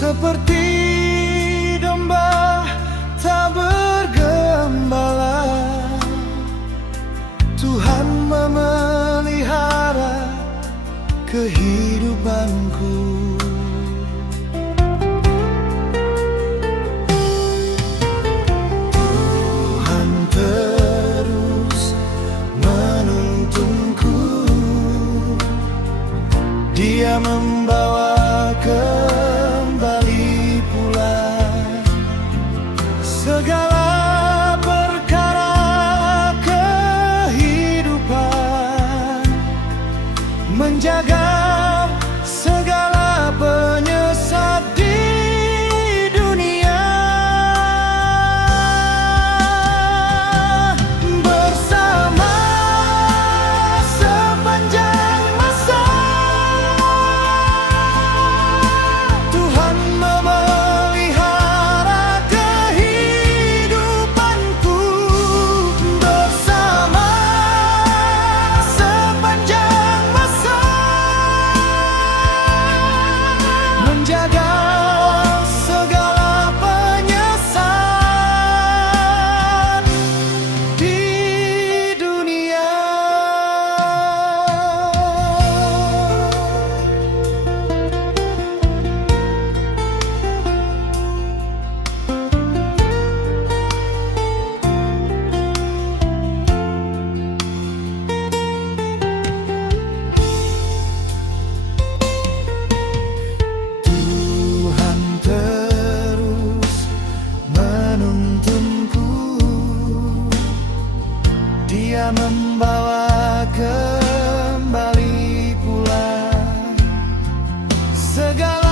seperti domba tak bergembala. Tuhan memelihara kehidupanku. Tuhan terus menuntunku, Dia membawa kembali pulang segala perkara kehidupan, menjaga segala penyesat di dunia. Bersama sepanjang masa Tuhan memelihara kehidupanku. Bersama sepanjang masa menjaga segala penyesat di dunia. Tuhan terus menuntunku, Dia membawa kembali pulang segala